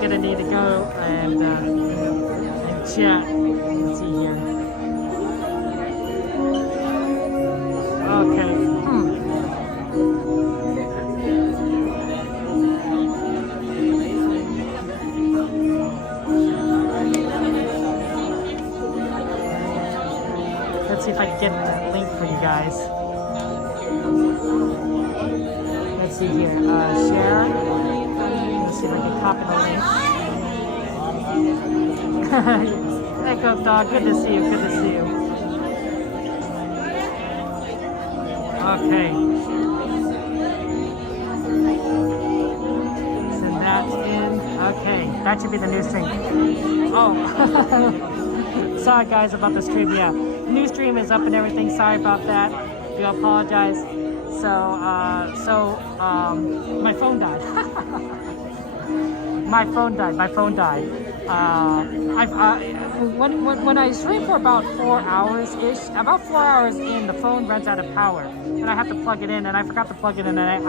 gonna need to go and chat. Let's see here. Okay. Let's see if I can get the link for you guys. Let's see here. Share. Let's see if I can copy the link. There you go, dog. Good to see you. Good to see you. Okay. Send that in. Okay. That should be the new stream. Oh. Sorry, guys, about the stream. Yeah. New stream is up and everything. Sorry about that. Do apologize. My phone died. My phone died. When I stream for about 4 hours ish, about 4 hours in, the phone runs out of power, and I have to plug it in. And I forgot to plug it in, and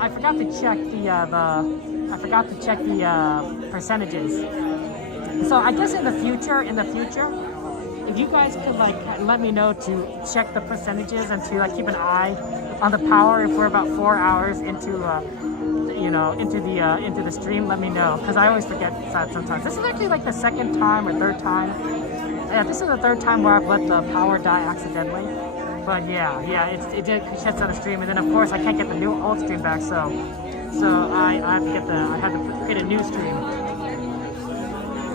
I forgot to check the percentages. So I guess in the future, if you guys could let me know to check the percentages and to keep an eye on the power if we're about 4 hours into the stream, let me know, because I always forget that sometimes. This is actually like the second time or third time. Yeah, this is the third time where I've let the power die accidentally. But yeah, it did shut down the stream, and then of course I can't get the old stream back, so I have to create a new stream,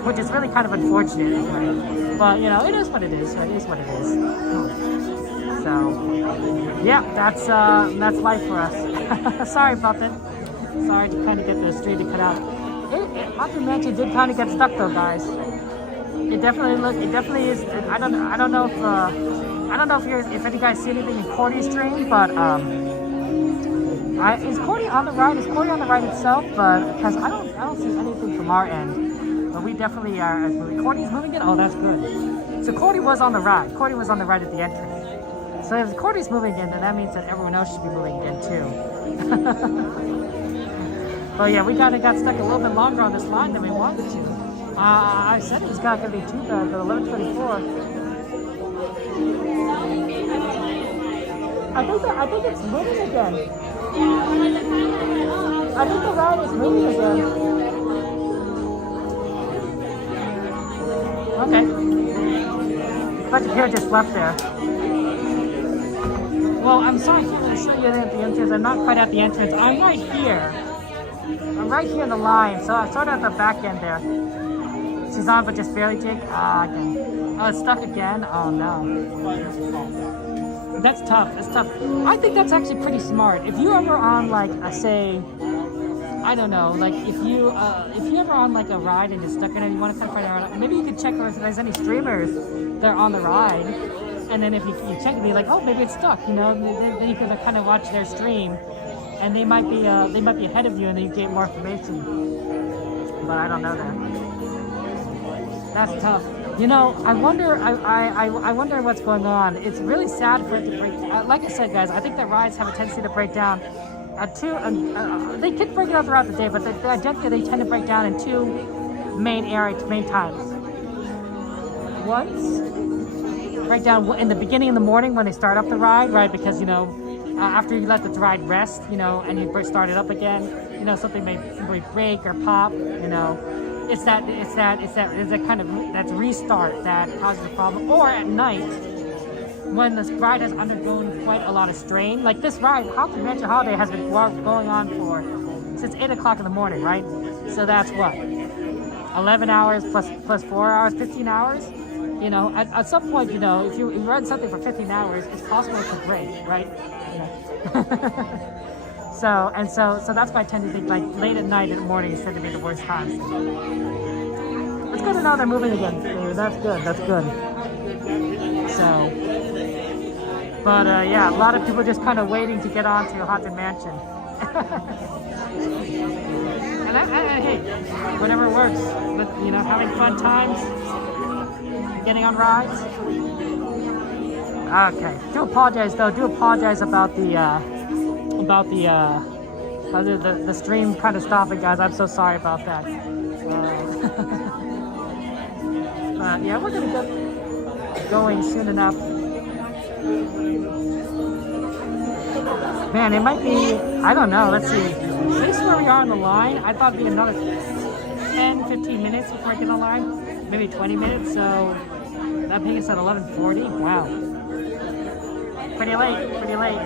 which is really kind of unfortunate, right? But it is what it is, right? It is what it is. So yeah, that's life for us. Sorry about that. Sorry to kind of get the stream to cut out. Haunted Mansion did kind of get stuck though, guys. It definitely is. I don't know if any guys see anything in Cordy's stream, but is Cordy on the ride? Is Cordy on the ride itself? But because I don't see anything from our end. But we definitely are. Cordy's moving it. Oh, that's good. So Cordy was on the ride. Cordy was on the ride at the entrance. So if Cordy's moving in, then that means that everyone else should be moving in too. But yeah, we got stuck a little bit longer on this line than we wanted to. I said it was going to be the 11:24. I think it's moving again. I think the ride is moving again. Okay. A bunch of hair just left there. Well, I'm sorry I can't really show you at the entrance. I'm not quite at the entrance. I'm right here. I'm right here in the line, so I'm sort of at the back end there. She's on, but just barely, Jake. Again. Oh, it's stuck again? Oh, no. That's tough. That's tough. I think that's actually pretty smart. If you ever on, I don't know, if you ever on, a ride and you're stuck in it, you want to kind of find out, maybe you could check if there's any streamers that are on the ride. And then if you check it, be like, oh, maybe it's stuck, then you can kind of watch their stream. And they might be ahead of you, and then you get more information. But I don't know that. That's tough. I wonder what's going on. It's really sad for it to break. Like I said, guys, I think that rides have a tendency to break down they could break it out throughout the day, but they tend to break down in two main times. Once break down in the beginning in the morning when they start up the ride, right? Because after you let the ride rest, and you start it up again, something may break or pop, it's that kind of that restart that causes a problem. Or at night, when this ride has undergone quite a lot of strain, like this ride, Haunted Mansion Holiday has been going on since 8 o'clock in the morning, right? So that's what, 11 hours plus 4 hours, 15 hours. At some point, if you run something for 15 hours, it's possible to break, right? So that's why I tend to think late at night and the morning is tend to be the worst times. It's good to know they're moving again. That's good. So, but yeah, a lot of people just kind of waiting to get on to Haunted Mansion. And hey, whatever works. But having fun times, getting on rides. Okay. Do apologize though. About the stream kind of stopping, guys. I'm so sorry about that. Yeah, we're gonna get going soon enough. Man, it might be, I don't know, let's see. Based where we are on the line, I thought it'd be another 10, 15 minutes before I get on the line. Maybe 20 minutes, so that makes us at 11:40. Wow. Pretty late, pretty late.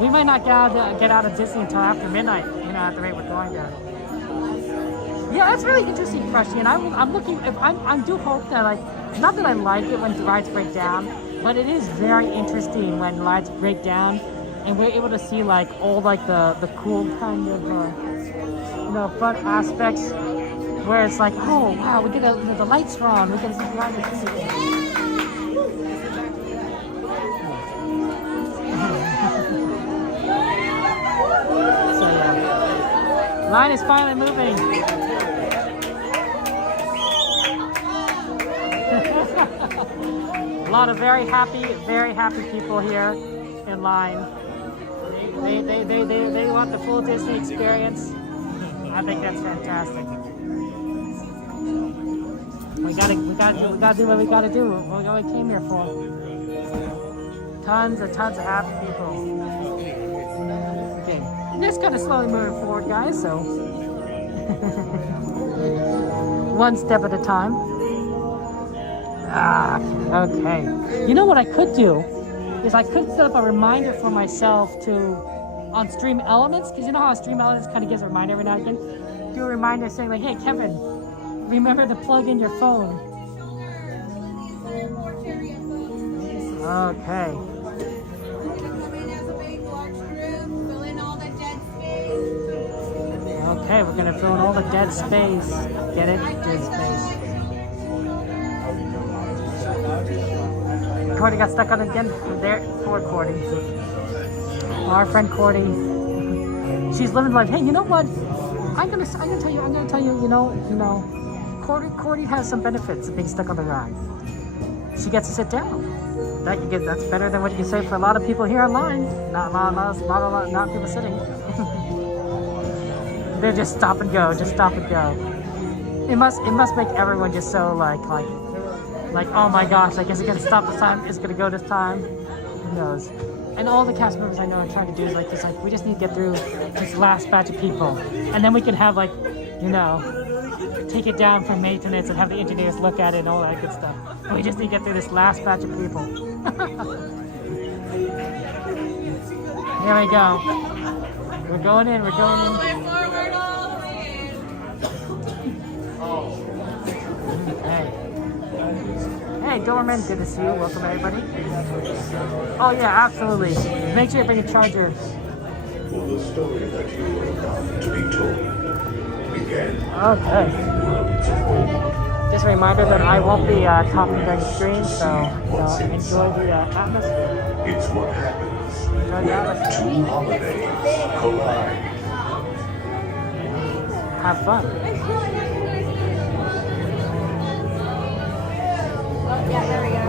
We might not get out of Disney until after midnight, you know, at the rate we're going there. Yeah, that's really interesting, Krusty, and I'm looking, I do hope that, like, not that I like it when the rides break down, but it is very interesting when rides break down, and we're able to see, like, all, like, the cool kind of, you know, fun aspects, where it's like, oh, wow, we get the lights are on, we get to see the ride. So, yeah. Line is finally moving. A lot of very happy people here in line. They want the full Disney experience. I think that's fantastic. We gotta do what we gotta do. What we came here for. Tons of happy people. Okay, just kind of slowly moving forward, guys. So one step at a time. Okay. You know what I could do is I could set up a reminder for myself on Stream Elements, because you know how Stream Elements kind of gives a reminder every now and again. Do a reminder saying like, "Hey, Kevin, remember to plug in your phone." Okay. Okay, we're gonna fill in all the dead space. Get it? Dead space. Cordy got stuck on it again. There, poor Cordy. Our friend Cordy. She's living like, hey, you know what? I'm gonna tell you. You know. Cordy has some benefits of being stuck on the ride. She gets to sit down. That's better than what you can say for a lot of people here online. Not people sitting. They're just stop and go. It must make everyone just so like, oh my gosh, I guess it's gonna stop this time, it's gonna go this time. Who knows? And all the cast members I know are trying to do is like, we just need to get through this last batch of people. And then we can have like, you know, take it down from maintenance and have the engineers look at it and all that good stuff. But we just need to get through this last batch of people. Here we go. We're going in. Hey, Doorman, good to see you. Welcome, everybody. Oh, yeah, absolutely. Make sure you bring a charger. For the story that you are about to be told began. Okay. Just a reminder that I won't be talking during the stream, so enjoy the atmosphere. It's what happens when two holidays collide. Have fun. Yeah, there we go.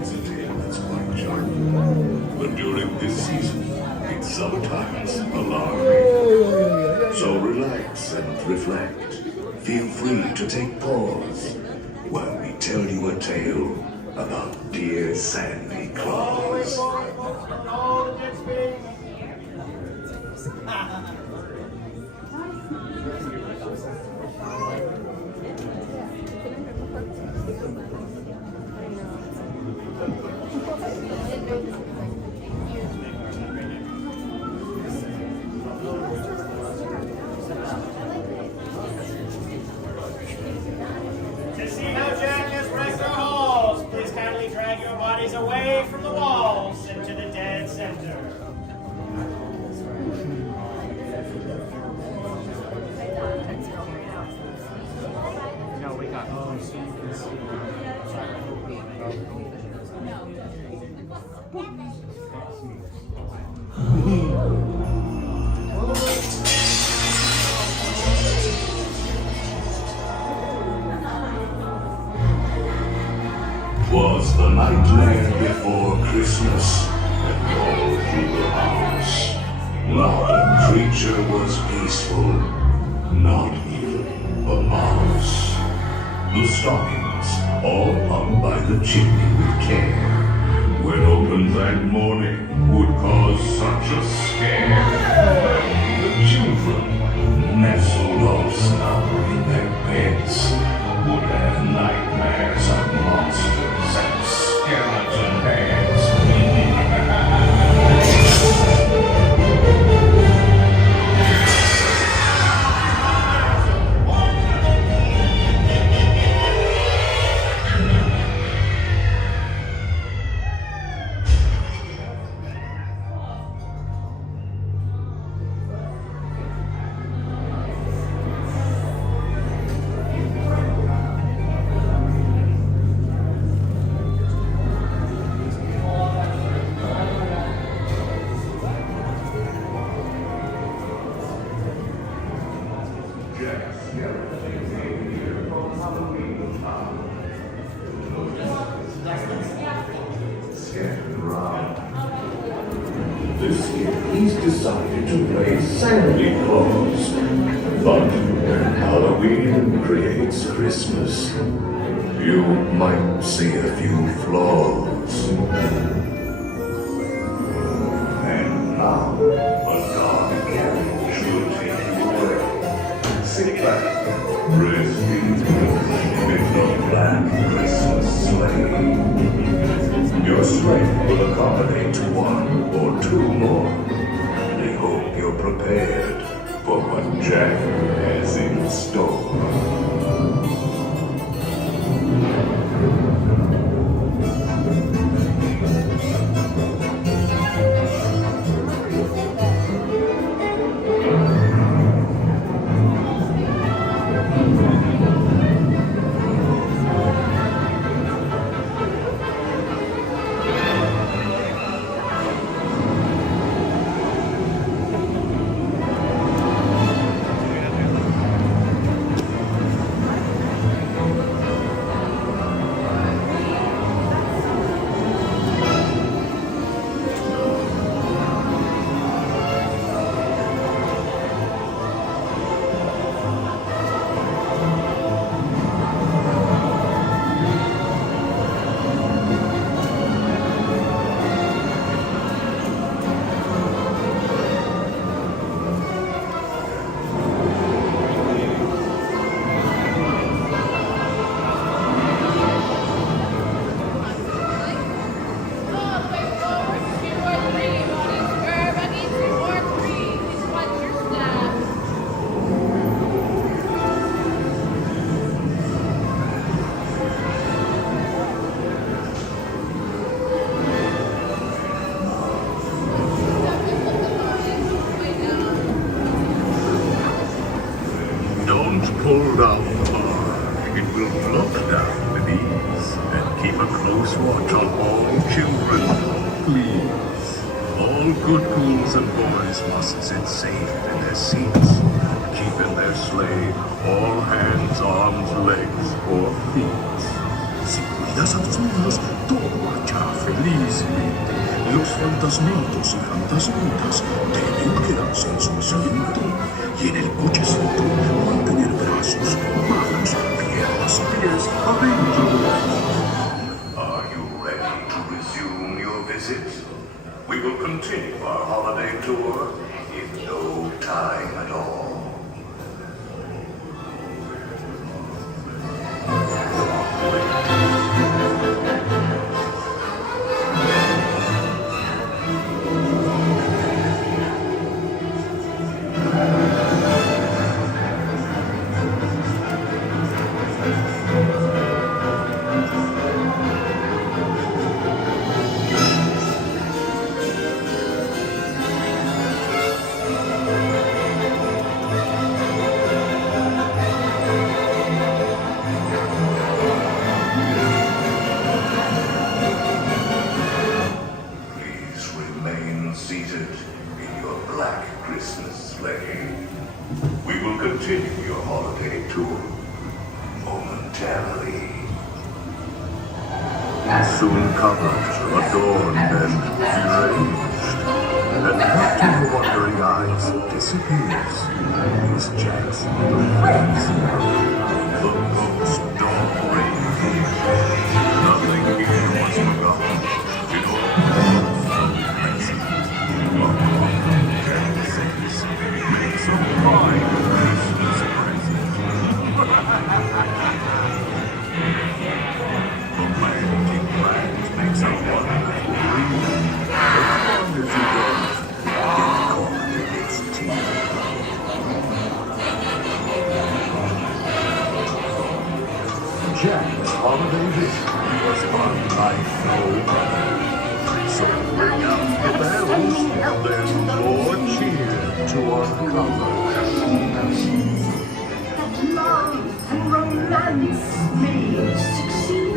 It's a tale that's quite charming. But during this season, it's sometimes alarming. So relax and reflect. Feel free to take pause while we tell you a tale about dear Sandy Claus. Away from the walls into the dead center. No, we got. Oh, so you can see. Creature was peaceful, not even a mouse. The stockings, all hung by the chimney with care, when opened that morning, would cause such a scare. The children, nestled all snug in their beds, would have nightmares of monsters and skeleton heads. This year, he's decided to play Santa Claus. But Halloween creates Christmas. You might see a few flaws. And now, a dark carriage will take you away. Sit back, rest in peace with the black Christmas sleigh. Your sleigh will accommodate one or two more. We hope you're prepared for what Jack has in store. Pull down hard, it will flop down with ease, and keep a close watch on all children, please. All good ghouls and boys must sit safe in their seats, keep in their sleigh all hands, arms, legs, or feet. Si cuidas a tus niños, todo marchará felizmente. Los fantasmitos y fantasmitas deben quedarse en su asiento y en el cochecito mantener brazos, manos, piernas y pies adentro. Are you ready to resume your visit? We will continue our holiday tour in no time at all. Seated in your black Christmas sleigh. We will continue your holiday tour momentarily. Soon covered, adorned, and deranged, and not to your wondering eyes. disappears. It's Jack's plans. The ghost dog rage. Nothing here was forgotten. It all makes a fine Christmas present. The magic plans makes a wonderful dream. As long as you don't get caught in its teeth. Jack's holiday visit was unlike no other. So ring out the bells, there's more cheer to uncover. That love and romance may succeed.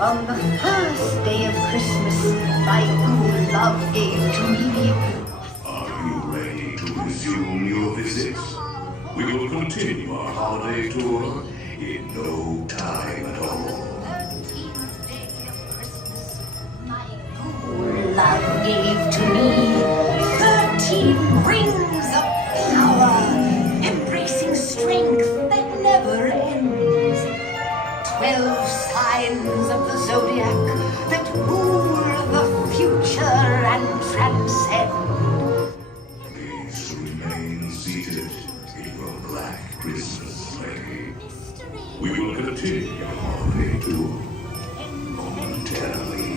On the first day of Christmas, my good love gave to me. Are you ready to resume your visits? We will continue our holiday tour in no time at all. 13th day of Christmas, my good love gave to me 13 rings of power, embracing strength that never ends. 12 signs of the zodiac that rule the future and transcend. Please remain seated in your black Christmas sleigh. We will continue our holiday tour momentarily.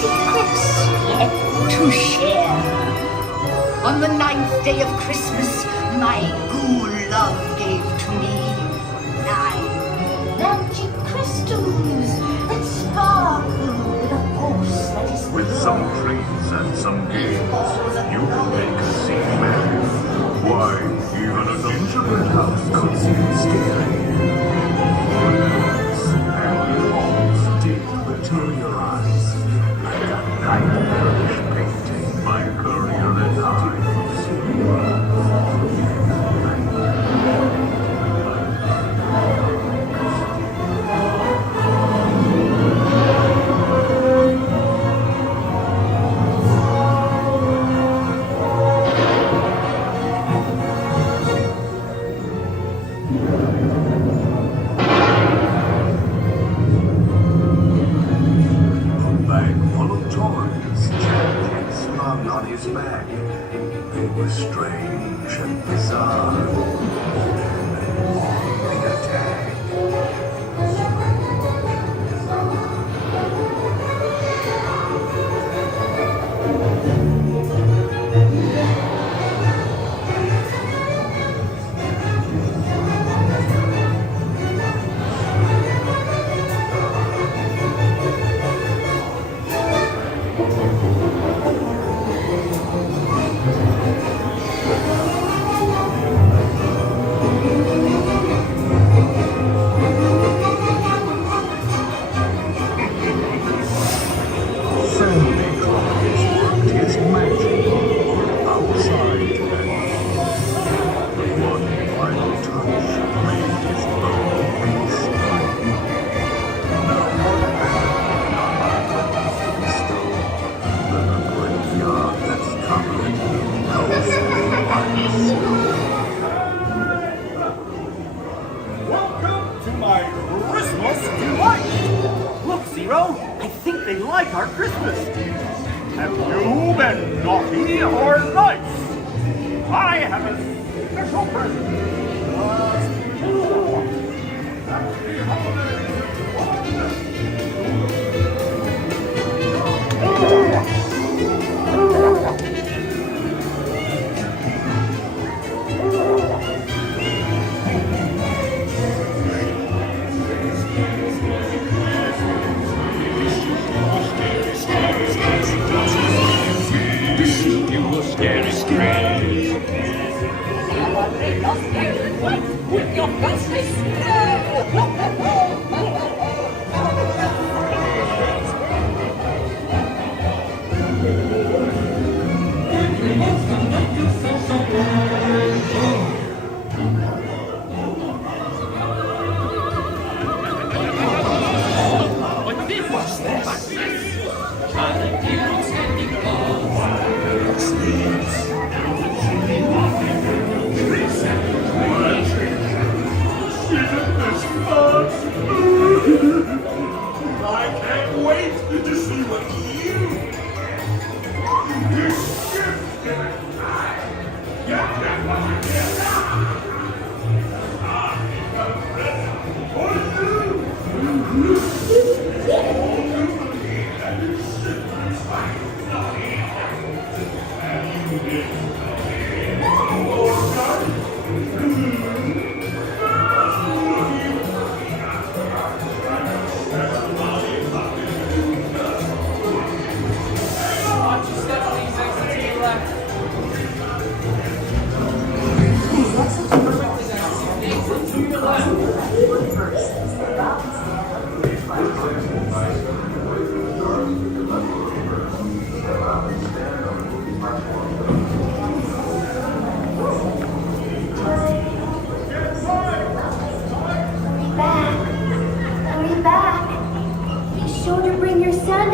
Secrets yet to share. On the 9th day of Christmas, my good love gave to me 9 magic crystals that sparkle with a force that is With some treats and some games, you can make a scene merry. Why, even a gingerbread house could seem scary. And walls did materialize like a nightmarish painting by Courier and Ives. A bag full of toys Jack had slung on his back. They were strange and bizarre. And on the attack. Santa Claus worked his magic outside. The one final touch made his bow scream. Now still than a graveyard that's covered in ghostly lights. Welcome to my Christmas delight. Look, Zero, I think they like our Christmas. Have you been naughty or nice? I have a special present. Happy holidays. With your ghostly smell!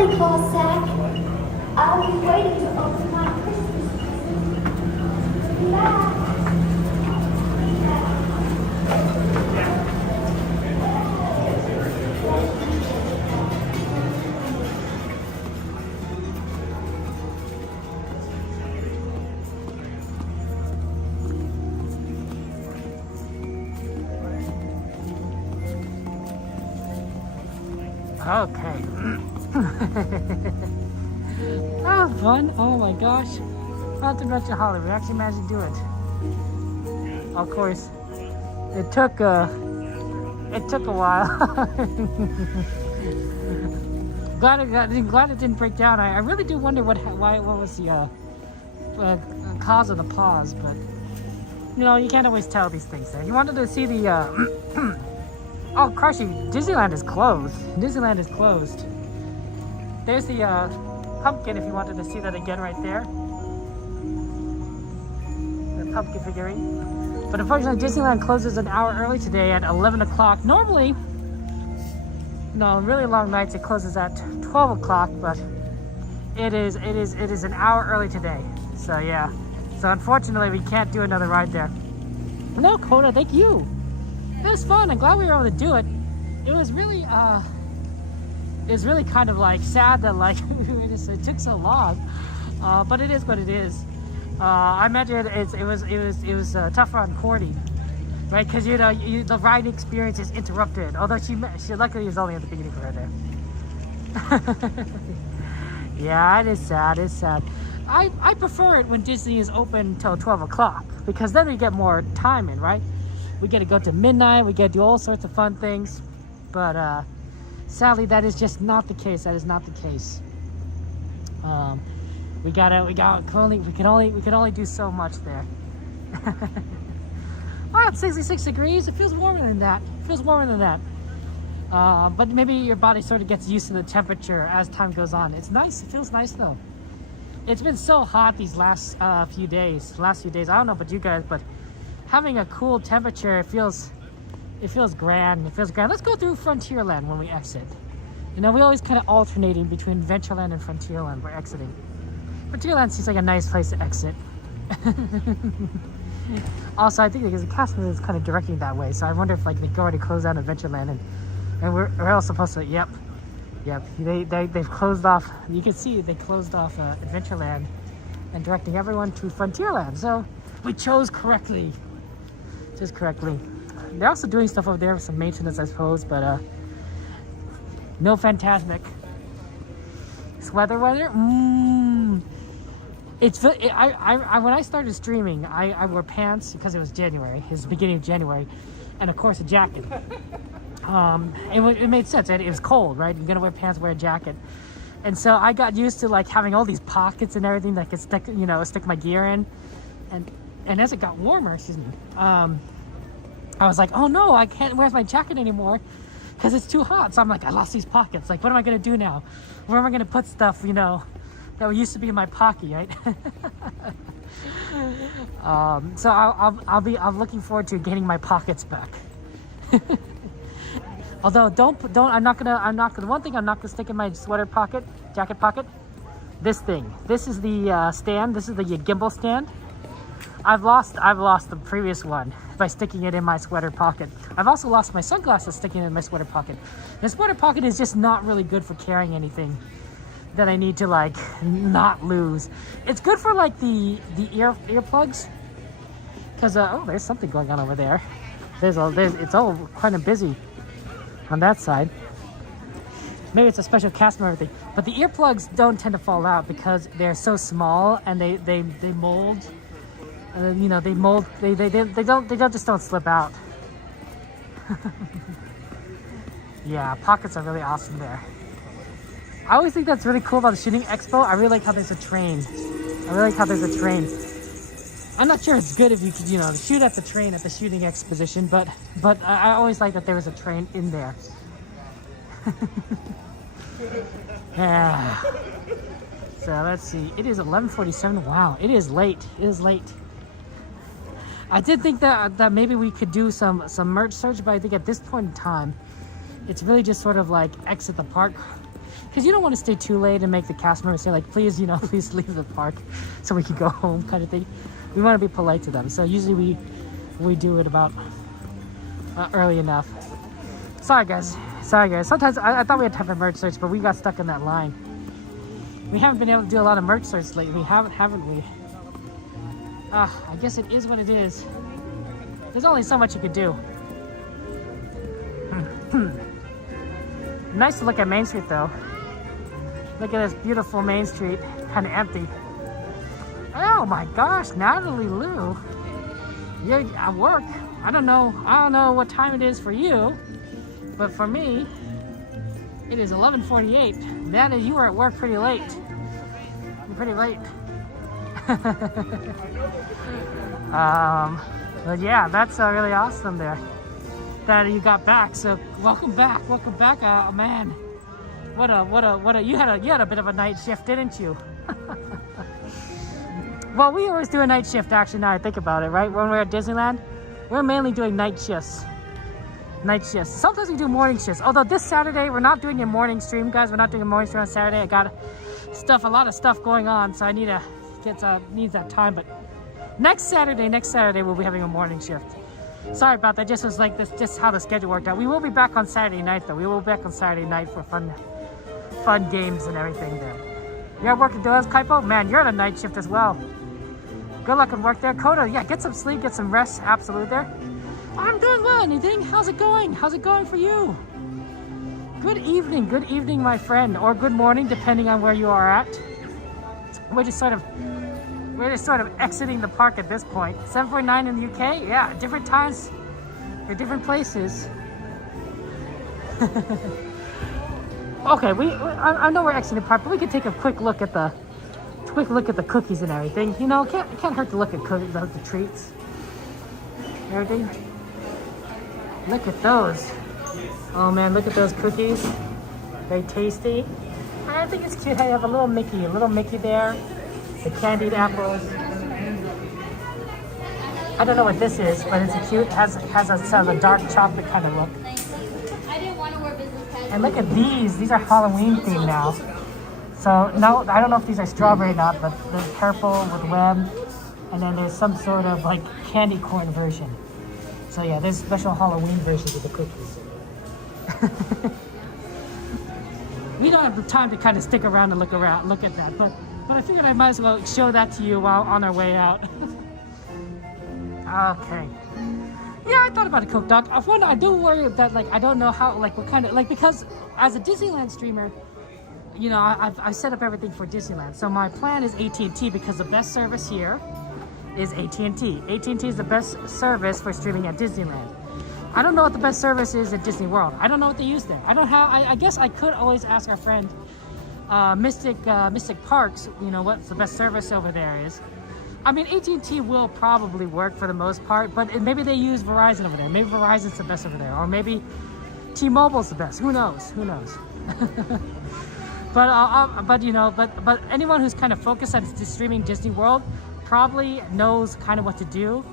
Santa Claus sack. I'll be waiting to open my Christmas present. Bye. Okay. That was fun. Oh my gosh. Not to rush a Holly. We actually managed to do it. Of course, it took a while. glad it didn't break down. I really do wonder what was the cause of the pause, but you know, you can't always tell these things. There. You wanted to see the oh, Crushy, Disneyland is closed. Disneyland is closed. There's the pumpkin if you wanted to see that again right there. The pumpkin figurine. But unfortunately, Disneyland closes an hour early today at 11 o'clock. Normally, no, really long nights, it closes at 12 o'clock, but it is an hour early today. So yeah. So unfortunately, we can't do another ride there. No, Coda, thank you. It was fun. I'm glad we were able to do it. It was really kind of like sad that like it took so long. But it is what it is. I imagine it was tougher on Cordy, right? Because you know the ride experience is interrupted. Although she luckily was only at the beginning for her there. Yeah, it is sad. It's sad. I prefer it when Disney is open till 12 o'clock because then we get more time in, right? We get to go to midnight. We get to do all sorts of fun things. But sadly, that is just not the case. That is not the case. We can only do so much there. Oh, it's 66 degrees. It feels warmer than that. It feels warmer than that. But maybe your body sort of gets used to the temperature as time goes on. It's nice. It feels nice though. It's been so hot these last few days. I don't know about you guys, but having a cool temperature, it feels grand. It feels grand. Let's go through Frontierland when we exit. You know, we always kind of alternating between Adventureland and Frontierland. We're exiting. Frontierland seems like a nice place to exit. Also, I think because the cast member is kind of directing that way, so I wonder if like they already closed down Adventureland and we're all supposed to. Yep. They've closed off. You can see they closed off Adventureland and directing everyone to Frontierland. So we chose correctly. They're also doing stuff over there with some maintenance, I suppose, but no Fantasmic. It's weather. It's when I started streaming, I wore pants because it was January. It was the beginning of January, and of course a jacket. It made sense. It was cold, right? You're gonna wear pants, wear a jacket, and so I got used to like having all these pockets and everything that I could stick my gear in, and as it got warmer, I was like, oh no, I can't wear my jacket anymore because it's too hot. So I'm like, I lost these pockets. Like, what am I gonna do now? Where am I gonna put stuff, that used to be in my pocket, right? So I'm looking forward to getting my pockets back. Although I'm not gonna one thing I'm not gonna stick in my jacket pocket. This thing. This is the stand. This is the gimbal stand. I've lost the previous one by sticking it in my sweater pocket. I've also lost my sunglasses sticking in my sweater pocket. The sweater pocket is just not really good for carrying anything that I need to like not lose. It's good for like the earplugs, because oh, there's something going on over there. It's all kind of busy on that side. Maybe it's a special cast member thing, but the earplugs don't tend to fall out because they're so small and they mold. They mold. They don't slip out. Yeah, pockets are really awesome there. I always think that's really cool about the shooting expo. I really like how there's a train. I'm not sure it's good if you could, shoot at the train at the shooting exposition, but I always like that there was a train in there. Yeah. So let's see. It is 11:47. Wow, it is late. I did think that maybe we could do some merch search, but I think at this point in time, it's really just sort of like exit the park. because you don't want to stay too late and make the cast members say like, please, you know, please leave the park so we can go home kind of thing. We want to be polite to them. So usually we do it about early enough. Sorry guys. Sometimes I thought we had time for merch search, but we got stuck in that line. We haven't been able to do a lot of merch search lately, haven't we? I guess it is what it is. There's only so much you could do. Nice to look at Main Street though. Look at this beautiful Main Street, kind of empty. Oh my gosh, Natalie Lou, you're at work. I don't know what time it is for you, but for me, it is 11:48. Natalie, you were at work pretty late. You're pretty late. But yeah, that's really awesome there that you got back. So welcome back, man. What a you had a bit of a night shift, didn't you? Well, we always do a night shift actually. Now I think about it, right? When we're at Disneyland, we're mainly doing night shifts. Sometimes we do morning shifts. Although this Saturday we're not doing a morning stream, guys. We're not doing a morning stream on Saturday. I got a lot of stuff going on, so I need to needs that time. But next Saturday we'll be having a morning shift. Sorry about that. Just was like this, just how the schedule worked out. We will be back on Saturday night though. We will be back on Saturday night for fun games and everything there. You're at work at Doyle's, Kaipo? Man, you're on a night shift as well. Good luck at work there. Coda, yeah, get some sleep, get some rest. Absolutely there. I'm doing well. Anything? How's it going? How's it going for you? Good evening, my friend, or good morning, depending on where you are at. We're just sort of exiting the park at this point. 7:49 in the UK. Yeah, different times for different places. Okay, I know we're exiting the park, but we can take a quick look at the cookies and everything. You know, it can't hurt to look at cookies, the treats, everything. Look at those. Oh man, look at those cookies. Very tasty. I think it's cute how you have a little Mickey there. The candied apples. I don't know what this is, but it's cute. It has a dark chocolate kind of look. I didn't want to wear business casual. And look at these. These are Halloween themed now. So no, I don't know if these are strawberry or not, but there's purple with web, and then there's some sort of like candy corn version. So yeah, there's special Halloween versions of the cookies. We don't have the time to kind of stick around and look at that, but I figured I might as well show that to you while on our way out. Okay. Yeah, I thought about a Coke dog. I do worry that like I don't know how what kind of because as a Disneyland streamer, you know, I set up everything for Disneyland. So my plan is AT&T because the best service here is AT&T. AT&T is the best service for streaming at Disneyland. I don't know what the best service is at Disney World. I don't know what they use there. I guess I could always ask our friend Mystic Parks, you know, what the best service over there is. I mean, AT&T will probably work for the most part, but maybe they use Verizon over there. Maybe Verizon's the best over there, or maybe T-Mobile's the best. Who knows? But you know, but anyone who's kind of focused on streaming Disney World probably knows kind of what to do.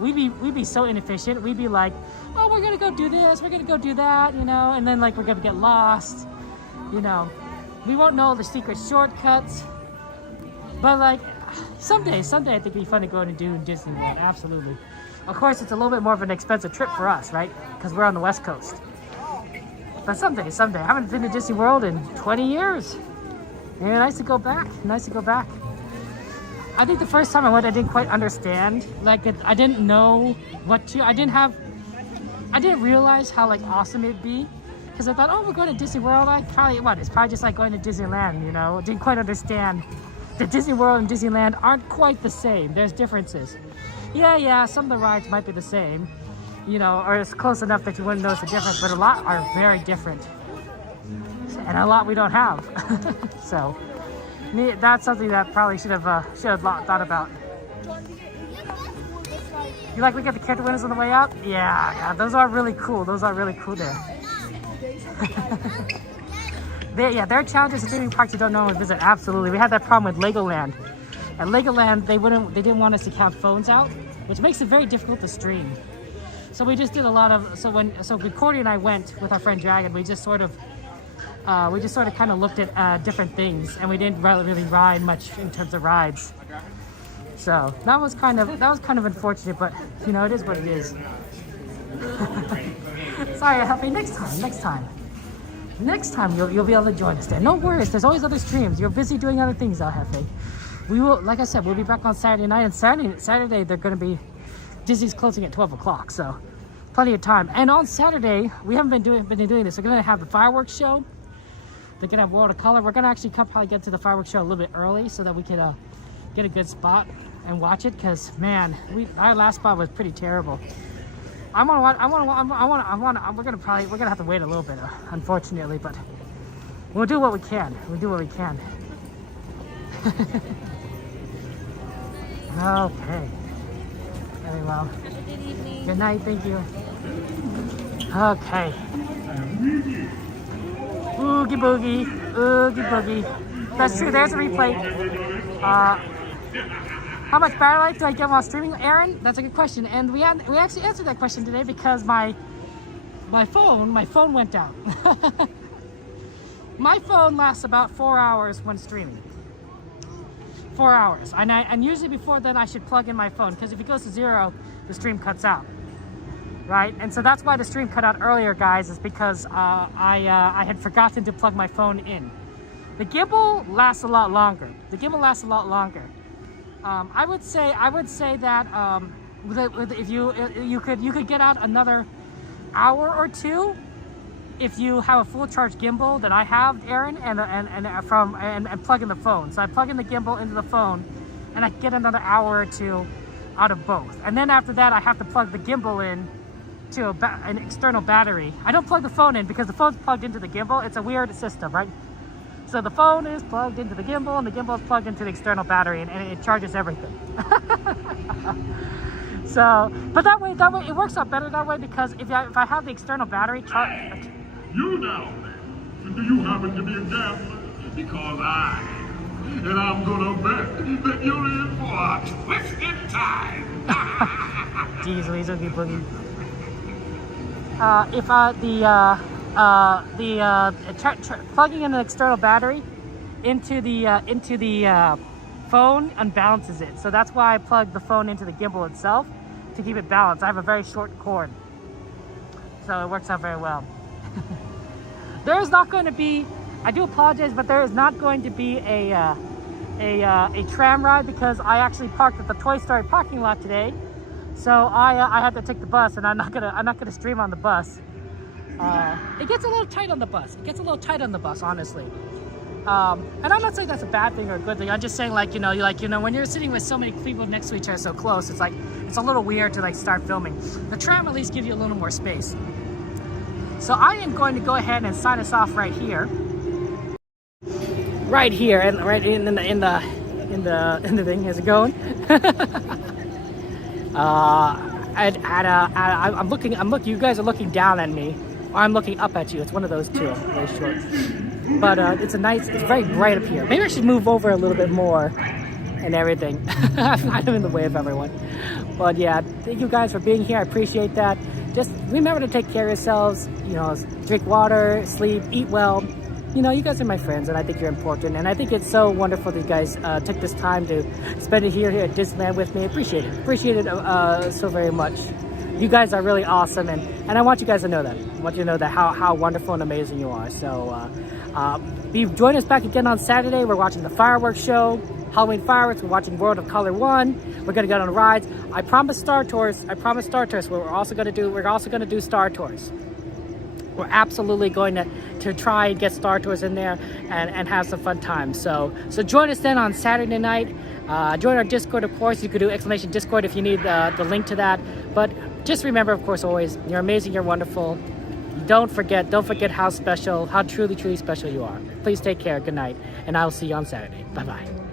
We'd be so inefficient. We'd be like, oh, we're gonna go do this, we're gonna go do that, you know, and then like we're gonna get lost, you know. We won't know the secret shortcuts. But like someday I think it'd be fun to go and do in Disneyland. Absolutely. Of course, it's a little bit more of an expensive trip for us, right? Because we're on the West Coast. But someday. I haven't been to Disney World in 20 years. Yeah, nice to go back. I think the first time I went, I didn't quite understand. Like, I didn't know what to. I didn't realize how like awesome it'd be. Because I thought, oh, we're going to Disney World. It's probably just like going to Disneyland, you know. Didn't quite understand that Disney World and Disneyland aren't quite the same. There's differences. Yeah, some of the rides might be the same, you know, or it's close enough that you wouldn't notice the difference, but a lot are very different. And a lot we don't have. So, that's something that probably should have thought about. You like looking at the character windows on the way out? Yeah, those are really cool. There. There are challenges in theme parks you don't know when we visit. Absolutely, we had that problem with Legoland. At Legoland, they didn't want us to have phones out, which makes it very difficult to stream. So we just did a lot of when Cordy and I went with our friend Dragon, we just sort of we just sort of kind of looked at different things, and we didn't really ride much in terms of rides. So that was kind of unfortunate, but you know, it is what it is. Sorry, Hefe. Next time you'll be able to join us there. No worries. There's always other streams. You're busy doing other things, Hefe. We will, like I said, we'll be back on Saturday night, and Saturday they're going to be Disney's closing at 12 o'clock, so plenty of time. And on Saturday, we haven't been doing this. We're going to have the fireworks show. They're going to have World of Color. We're going to actually probably get to the fireworks show a little bit early so that we could get a good spot and watch it. Because man, our last spot was pretty terrible. We're gonna have to wait a little bit, unfortunately, but we'll do what we can. Okay. Very well. Have a good evening. Good night. Thank you. Okay. Oogie boogie. That's true. There's a replay. How much battery life do I get while streaming, Aaron? That's a good question, and we actually answered that question today because my phone went down. My phone lasts about 4 hours when streaming. 4 hours, and usually before then I should plug in my phone, because if it goes to 0, the stream cuts out, right? And so that's why the stream cut out earlier, guys, is because I had forgotten to plug my phone in. The gimbal lasts a lot longer. I would say that if you could get out another hour or two if you have a full charge gimbal that I have, Aaron, and plug in the phone. So I plug in the gimbal into the phone, and I get another hour or two out of both. And then after that, I have to plug the gimbal in to an external battery. I don't plug the phone in because the phone's plugged into the gimbal. It's a weird system, right? So the phone is plugged into the gimbal, and the gimbal is plugged into the external battery, and it charges everything. So, but that way it works out better that way, because if I have the external battery charged. You now, do you happen to be a gambler? Because I'm gonna bet that you're in for a twisted time. Jeez, Louise, Oogie Boogie. Plugging in an external battery into the phone unbalances it. So that's why I plug the phone into the gimbal itself to keep it balanced. I have a very short cord, so it works out very well. There is not going to be, I do apologize, but there is not going to be a tram ride, because I actually parked at the Toy Story parking lot today. So I had to take the bus, and I'm not gonna stream on the bus. It gets a little tight on the bus. Honestly. And I'm not saying that's a bad thing or a good thing. I'm just saying, when you're sitting with so many people next to each other so close, it's a little weird to start filming. The tram at least gives you a little more space. So I am going to go ahead and sign us off right here, and right in the thing. How's it going? I'm looking. You guys are looking down at me, or I'm looking up at you. It's one of those two. I'm very short, but it's very bright up here. Maybe I should move over a little bit more and everything. I'm in the way of everyone. But yeah, thank you guys for being here. I appreciate that. Just remember to take care of yourselves. Drink water, sleep, eat well. You guys are my friends, and I think you're important. And I think it's so wonderful that you guys took this time to spend it here at Disneyland with me. Appreciate it so very much. You guys are really awesome, and I want you guys to know that. I want you to know that how wonderful and amazing you are. So join us back again on Saturday. We're watching the fireworks show, Halloween fireworks. We're watching World of Color 1. We're gonna go on rides. I promised Star Tours. We're also gonna do Star Tours. We're absolutely going to try and get Star Tours in there and have some fun times. So join us then on Saturday night. Join our Discord, of course. You could do !Discord if you need the link to that. But just remember, of course, always, you're amazing, you're wonderful. Don't forget how truly, truly special you are. Please take care. Good night. And I'll see you on Saturday. Bye-bye.